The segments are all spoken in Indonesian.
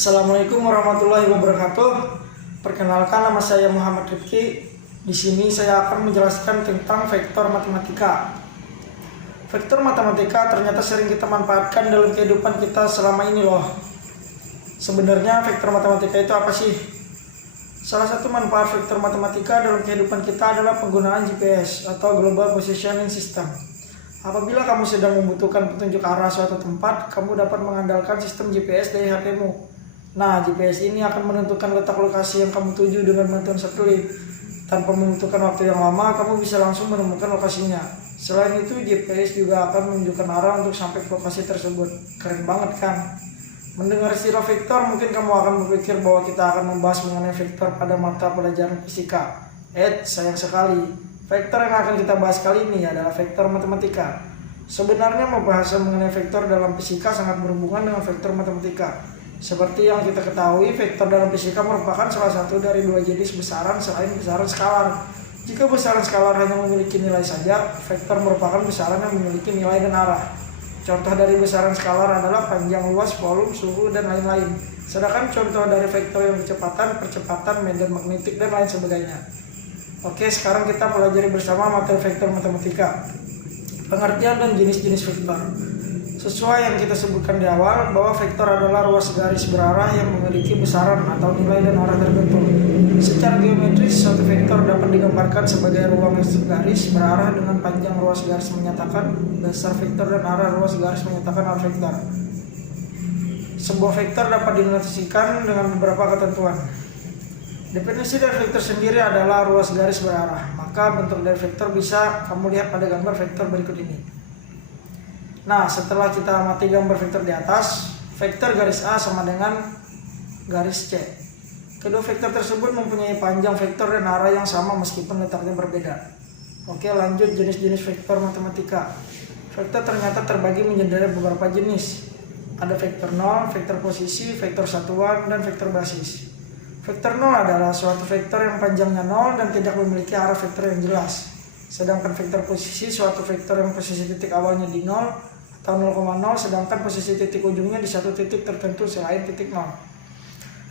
Assalamualaikum warahmatullahi wabarakatuh. Perkenalkan, nama saya Muhammad Rifki. Di sini saya akan menjelaskan tentang vektor matematika. Vektor matematika ternyata sering kita manfaatkan dalam kehidupan kita selama ini loh. Sebenarnya vektor matematika itu apa sih? Salah satu manfaat vektor matematika dalam kehidupan kita adalah penggunaan GPS atau Global Positioning System. Apabila kamu sedang membutuhkan petunjuk arah suatu tempat, kamu dapat mengandalkan sistem GPS dari HP-mu. Nah, GPS ini akan menentukan letak lokasi yang kamu tuju dengan bantuan satelit. Tanpa membutuhkan waktu yang lama, kamu bisa langsung menemukan lokasinya. Selain itu, GPS juga akan menunjukkan arah untuk sampai ke lokasi tersebut. Keren banget kan? Mendengar istilah vektor, mungkin kamu akan berpikir bahwa kita akan membahas mengenai vektor pada mata pelajaran fisika. Sayang sekali. Vektor yang akan kita bahas kali ini adalah vektor matematika. Sebenarnya membahas mengenai vektor dalam fisika sangat berhubungan dengan vektor matematika. Seperti yang kita ketahui, vektor dalam fisika merupakan salah satu dari dua jenis besaran selain besaran skalar. Jika besaran skalar hanya memiliki nilai saja, vektor merupakan besaran yang memiliki nilai dan arah. Contoh dari besaran skalar adalah panjang, luas, volume, suhu, dan lain-lain. Sedangkan contoh dari vektor yang kecepatan, percepatan, medan magnetik, dan lain sebagainya. Oke, sekarang kita pelajari bersama materi vektor matematika. Pengertian dan jenis-jenis vektor. Sesuai yang kita sebutkan di awal, bahwa vektor adalah ruas garis berarah yang memiliki besaran atau nilai dan arah tertentu. Secara geometris, suatu vektor dapat digambarkan sebagai ruang garis berarah dengan panjang ruas garis menyatakan besar vektor dan arah ruas garis menyatakan arah vektor. Sebuah vektor dapat dinotasikan dengan beberapa ketentuan. Definisi dari vektor sendiri adalah ruas garis berarah. Maka bentuk dari vektor bisa kamu lihat pada gambar vektor berikut ini. Nah, setelah kita amati gambar vektor di atas, vektor garis A sama dengan garis C. Kedua vektor tersebut mempunyai panjang vektor dan arah yang sama meskipun letaknya berbeda. Oke, lanjut jenis-jenis vektor matematika. Vektor ternyata terbagi menjadi beberapa jenis. Ada vektor nol, vektor posisi, vektor satuan, dan vektor basis. Vektor nol adalah suatu vektor yang panjangnya nol dan tidak memiliki arah vektor yang jelas. Sedangkan vektor posisi suatu vektor yang posisi titik awalnya di 0 atau 0,0, sedangkan posisi titik ujungnya di satu titik tertentu selain titik 0.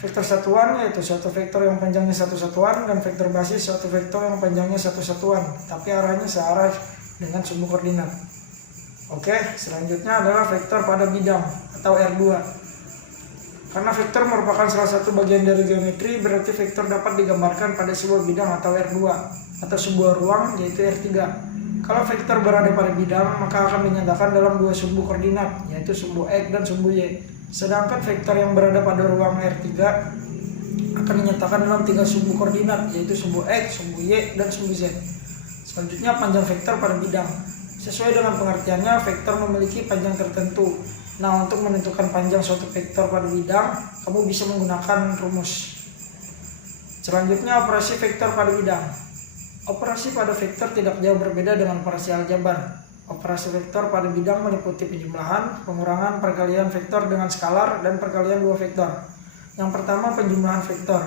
Vektor satuan yaitu suatu vektor yang panjangnya satu satuan, dan vektor basis suatu vektor yang panjangnya satu satuan, tapi arahnya searah dengan sumbu koordinat. Oke, selanjutnya adalah vektor pada bidang atau R2. Karena vektor merupakan salah satu bagian dari geometri, berarti vektor dapat digambarkan pada sebuah bidang atau R2 atau sebuah ruang yaitu R3. Kalau vektor berada pada bidang, maka akan dinyatakan dalam dua sumbu koordinat yaitu sumbu X dan sumbu Y. Sedangkan vektor yang berada pada ruang R3 akan dinyatakan dalam tiga sumbu koordinat yaitu sumbu X, sumbu Y, dan sumbu Z. Selanjutnya panjang vektor pada bidang. Sesuai dengan pengertiannya, vektor memiliki panjang tertentu. Nah, untuk menentukan panjang suatu vektor pada bidang, kamu bisa menggunakan rumus. Selanjutnya, operasi vektor pada bidang. Operasi pada vektor tidak jauh berbeda dengan operasi aljabar. Operasi vektor pada bidang meliputi penjumlahan, pengurangan, perkalian vektor dengan skalar, dan perkalian dua vektor. Yang pertama, penjumlahan vektor.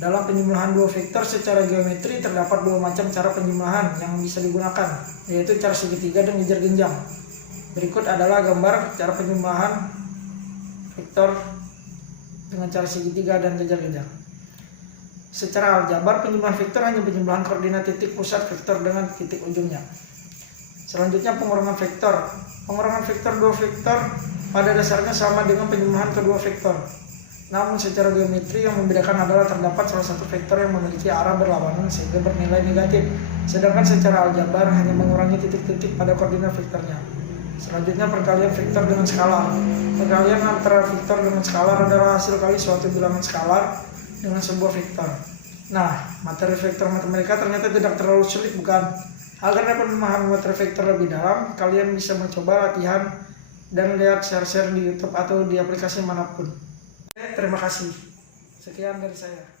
Dalam penjumlahan dua vektor secara geometri terdapat dua macam cara penjumlahan yang bisa digunakan, yaitu cara segitiga dan ngejar genjang. Berikut adalah gambar cara penjumlahan vektor dengan cara segitiga dan ngejar genjang. Secara aljabar, penjumlahan vektor hanya penjumlahan koordinat titik pusat vektor dengan titik ujungnya. Selanjutnya, pengurangan vektor. Pengurangan vektor dua vektor pada dasarnya sama dengan penjumlahan kedua vektor. Namun secara geometri yang membedakan adalah terdapat salah satu vektor yang memiliki arah berlawanan sehingga bernilai negatif. Sedangkan secara aljabar hanya mengurangi titik-titik pada koordinat vektornya. Selanjutnya, perkalian vektor dengan skalar. Perkalian antara vektor dengan skalar adalah hasil kali suatu bilangan skalar dengan sebuah vektor. Nah, materi vektor matematika ternyata tidak terlalu sulit, bukan? Agar dapat memahami materi vektor lebih dalam, kalian bisa mencoba latihan dan lihat share-share di YouTube atau di aplikasi manapun. Terima kasih. Sekian dari saya.